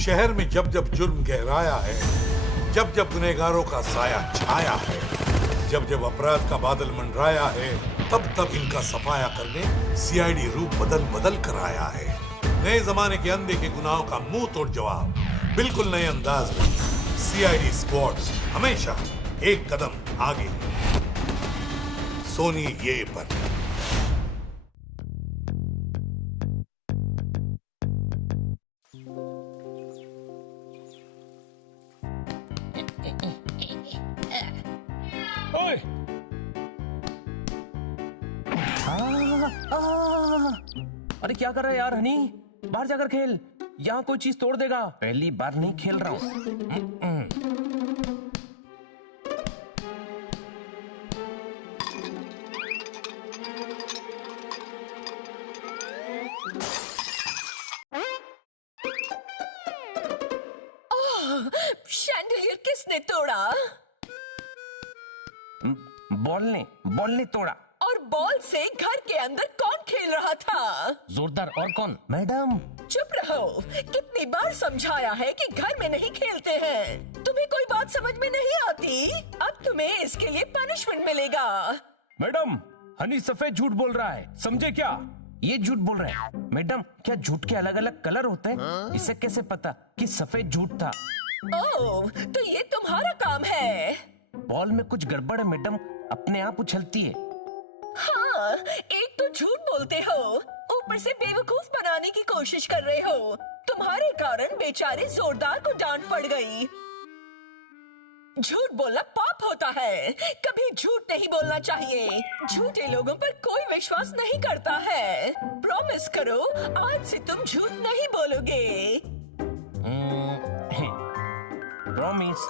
शहर में जब जब जुर्म गहराया है, जब जब गुनहगारों का साया छाया है, जब जब अपराध का बादल मंडराया है, तब तब इनका सफाया करने सीआईडी रूप बदल बदल कर आया है। नए जमाने के अंधे के गुनाहों का मुंह तोड़ जवाब बिल्कुल नए अंदाज में। सीआईडी स्क्वाड हमेशा एक कदम आगे। सोनी ये पर। ओए! अरे क्या कर रहा है यार हनी? बाहर जाकर खेल, यहाँ कोई चीज तोड़ देगा। पहली बार नहीं खेल रहा हूँ। शैंडलियर किसने तोड़ा? बॉल ने तोड़ा। और बॉल से घर के अंदर कौन खेल रहा था? जोरदार और कौन? मैडम। चुप रहो। कितनी बार समझाया है कि घर में नहीं खेलते हैं। तुम्हें कोई बात समझ में नहीं आती? अब तुम्हें इसके लिए पनिशमेंट मिलेगा। मैडम, हनी सफेद झूठ बोल रहा है, समझे क्या? ये झूठ बोल रहा है। मैडम, क्या झूठ के अलग अलग कलर होते हैं? इसे कैसे पता कि सफेद झूठ था? ओह, तो ये तुम्हारा काम है। बॉल में कुछ गड़बड़ है मैडम, अपने आप उछलती है। हाँ, एक तो झूठ बोलते हो, ऊपर से बेवकूफ बनाने की कोशिश कर रहे हो। तुम्हारे कारण बेचारे जोरदार को डांट पड़ गई। झूठ बोलना पाप होता है, कभी झूठ नहीं बोलना चाहिए। झूठे लोगों पर कोई विश्वास नहीं करता है। प्रॉमिस करो, आज से तुम झूठ नहीं बोलोगे। प्रॉमिस।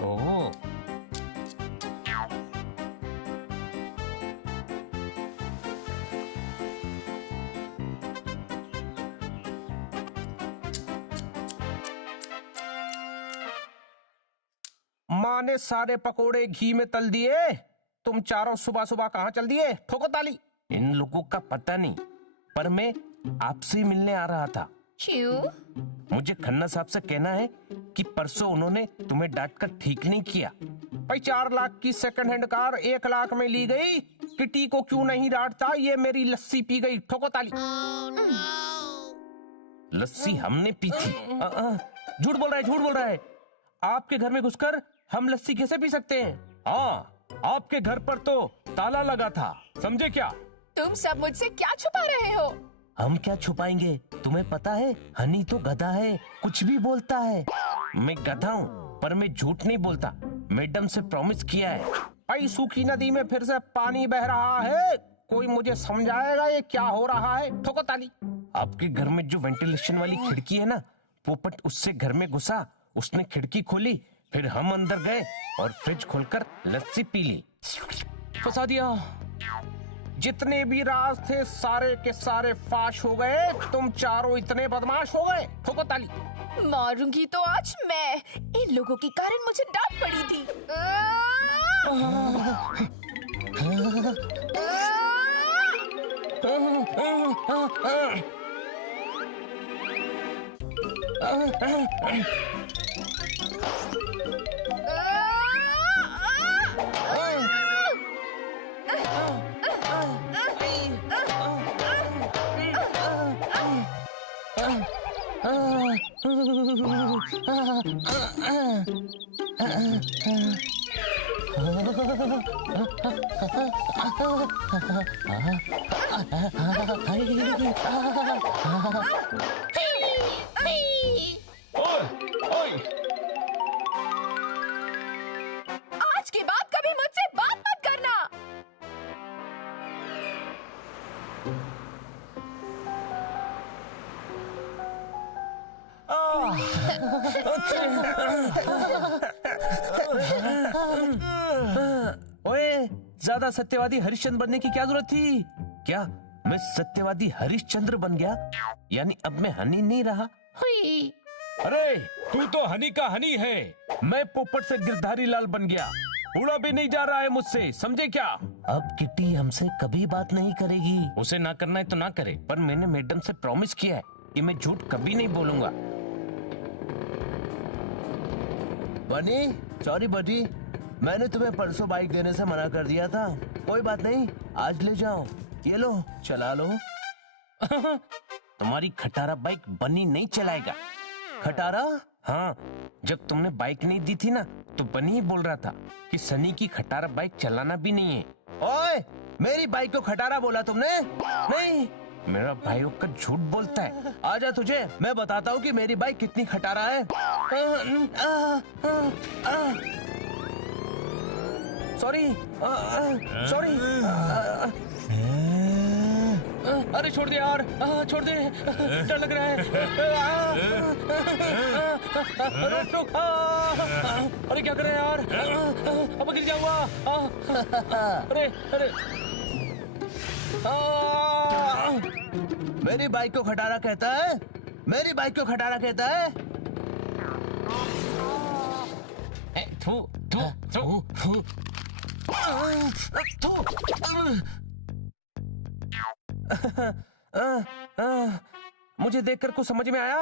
ओह, माँ ने सारे पकोड़े घी में तल दिए। तुम चारों सुबह सुबह कहाँ चल दिए? ठोको ताली। इन लोगों का पता नहीं, पर मैं आपसे मिलने आ रहा था। क्यों? मुझे खन्ना साहब से कहना है कि परसों उन्होंने तुम्हें डांटकर ठीक नहीं किया। भाई 4 लाख की सेकंड हैंड कार 1 लाख में ली गई। किटी को क्यों नहीं डांटता? ये मेरी लस्सी पी गई। ठोको ताली। लस्सी हमने पी थी। झूठ बोल रहा है, झूठ बोल रहा है। आपके घर में घुसकर हम लस्सी कैसे पी सकते हैं? हाँ, आपके घर पर तो ताला लगा था, समझे क्या? तुम सब मुझसे क्या छुपा रहे हो? हम क्या छुपाएंगे? तुम्हें पता है हनी तो गधा है, कुछ भी बोलता है। मैं गधा हूँ, पर मैं झूठ नहीं बोलता। मैडम से प्रॉमिस किया है। भाई सूखी नदी में फिर से पानी बह रहा है। कोई मुझे समझाएगा ये क्या हो रहा है? ठोको ताली। आपके घर में जो वेंटिलेशन वाली खिड़की है ना, पोपट उससे घर में घुसा, उसने खिड़की खोली, फिर हम अंदर गए और फ्रिज खोलकर लस्सी पी ली। फंसा दिया। जितने भी राज थे सारे के सारे फाश हो गए। तुम चारों इतने बदमाश हो गए। ठोको ताली। मारूंगी तो आज मैं। इन लोगों के कारण मुझे डांट पड़ी थी। आज के बाद कभी मुझसे बात मत करना। ओए, ज्यादा सत्यवादी हरिश्चंद्र बनने की क्या जरूरत थी? क्या मैं सत्यवादी हरिश्चंद्र बन गया? यानी अब मैं हनी नहीं रहा? हुई। अरे तू तो हनी का हनी है, मैं पोपट से गिरधारी लाल बन गया। उड़ा भी नहीं जा रहा है मुझसे, समझे क्या? अब किटी हमसे कभी बात नहीं करेगी। उसे ना करना है तो ना करे, पर मैंने मैडम से प्रॉमिस किया है कि मैं झूठ कभी नहीं बोलूंगा। बनी, सॉरी बनी, मैंने तुम्हें परसों बाइक देने से मना कर दिया था। कोई बात नहीं, आज ले जाओ, ये लो, चला लो। तुम्हारी खटारा बाइक बनी नहीं चलाएगा। खटारा? हाँ, जब तुमने बाइक नहीं दी थी ना, तो बनी ही बोल रहा था कि सनी की खटारा बाइक चलाना भी नहीं है। ओए, मेरी बाइक को खटारा बोला तुमने? नहीं, मेरा भाई होकर झूठ बोलता है। आजा, तुझे मैं बताता हूँ कि मेरी बाइक कितनी खटारा है। Sorry, sorry. अरे छोड़ दे यार, छोड़ दे, डर लग रहा है। रुक रुक, अरे क्या कर रहे हैं यार, अब गिर जाऊंगा। अरे अरे, मेरी बाइक को खटारा कहता है? मेरी बाइक को खटारा कहता है? थू थू थू थू। मुझे देखकर कुछ समझ में आया?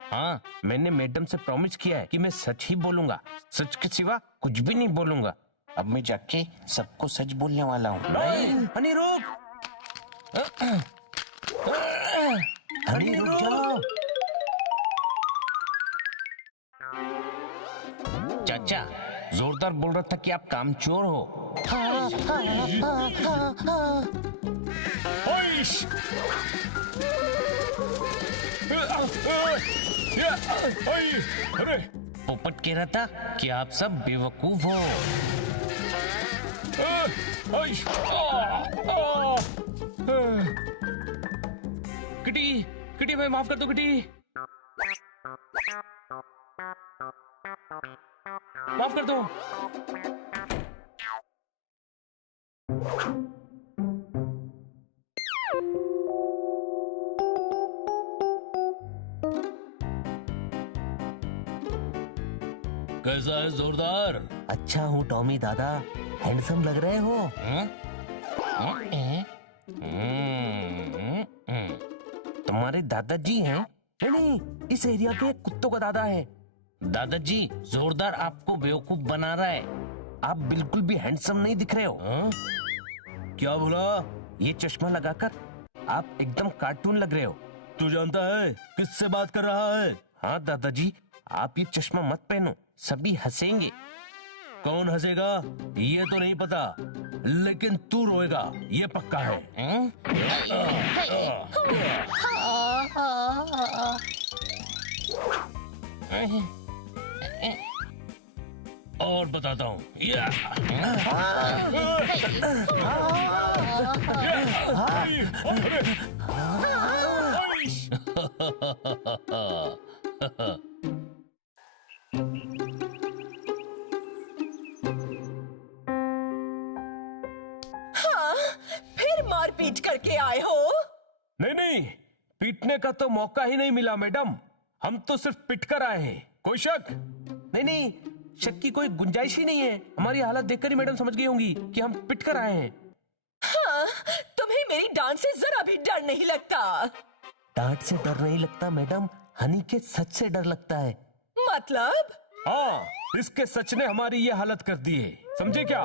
हाँ, मैंने मैडम से प्रॉमिस किया है कि मैं सच ही बोलूंगा, सच के सिवा कुछ भी नहीं बोलूंगा। अब मैं जाके सबको सच बोलने वाला हूँ। हनी रुक, हनी रुक जाओ। चाचा, जोरदार बोल रहा था कि आप कामचोर हो। अरे पोपट कह रहा था कि आप सब बेवकूफ हो। किटी, किटी, मैं माफ कर दो किटी, माफ कर दो। कैसा है जोरदार? अच्छा हूँ टॉमी दादा, हैंडसम लग रहे हो। तुम्हारे दादाजी हैं? नहीं, इस एरिया के कुत्तों का दादा है। दादाजी, जोरदार आपको बेवकूफ बना रहा है। आप बिल्कुल भी हैंडसम नहीं दिख रहे हो। क्या बोला? ये चश्मा लगाकर आप एकदम कार्टून लग रहे हो। तू जानता है किससे बात कर रहा है? हाँ दादाजी, आप ये चश्मा मत पहनो, सभी हंसेंगे। कौन हंसेगा ये तो नहीं पता, लेकिन तू रोएगा ये पक्का है। और बताता हूँ। हाँ, फिर मारपीट करके आए हो? नहीं नहीं, पीटने का तो मौका ही नहीं मिला मैडम, हम तो सिर्फ पिट कर आए हैं। कोई शक? नहीं नहीं, शक की कोई गुंजाइश ही नहीं है। हमारी हालत देखकर ही मैडम समझ गई होंगी कि हम पिट कर आए हैं। हाँ, तुम्हें मेरी डांट से जरा भी डर नहीं लगता? डांट से डर नहीं लगता मैडम, हनी के सच से डर लगता है। मतलब? हाँ, इसके सच ने हमारी ये हालत कर दी है, समझे क्या?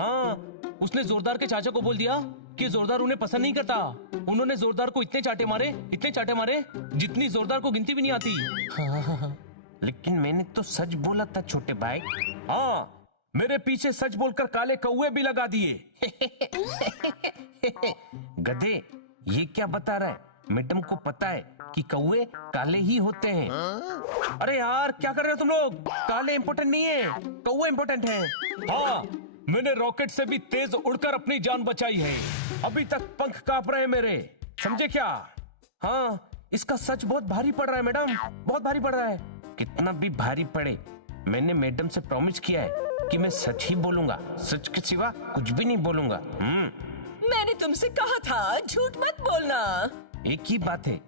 हाँ, उसने जोरदार के चाचा को बोल दिया कि जोरदार उन्हें पसंद नहीं करता। उन्होंने जोरदार को इतने चाटे मारे जितनी जोरदार को गिनती भी नहीं आती। लेकिन मैंने तो सच बोला था छोटे भाई। हाँ, मेरे पीछे सच बोलकर काले कौवे भी लगा दिए। गधे, ये क्या बता रहा है? मैडम को पता है कि कौवे काले ही होते हैं। अरे यार, क्या कर रहे हो तुम लोग? काले इंपॉर्टेंट नहीं है, कौवे इंपॉर्टेंट है। हाँ, मैंने रॉकेट से भी तेज उड़कर अपनी जान बचाई है। अभी तक पंख कांप रहे हैं मेरे, समझे क्या? हाँ, इसका सच बहुत भारी पड़ रहा है मैडम, बहुत भारी पड़ रहा है। कितना भी भारी पड़े, मैंने मैडम से प्रॉमिस किया है कि मैं सच ही बोलूंगा, सच के सिवा कुछ भी नहीं बोलूंगा। मैंने तुमसे कहा था झूठ मत बोलना। एक ही बात है,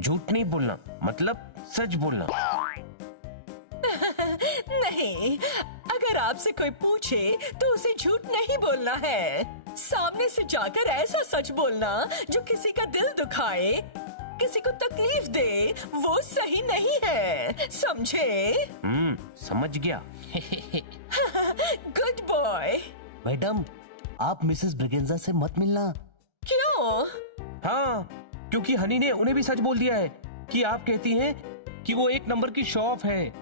झूठ नहीं बोलना मतलब सच बोलना। नहीं, अगर आपसे कोई पूछे तो उसे झूठ नहीं बोलना है। सामने से जाकर ऐसा सच बोलना जो किसी का दिल दुखाए, किसी को तकलीफ दे, वो सही नहीं है, समझे? समझ गया। Good boy. मैडम, आप मिसेस ब्रिगेंजा से मत मिलना। क्यों? हाँ, क्योंकि हनी ने उन्हें भी सच बोल दिया है कि आप कहती हैं कि वो एक नंबर की शॉप है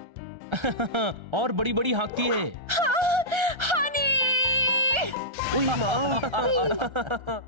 और बड़ी बड़ी हाँकती है। हनी! उई माँ।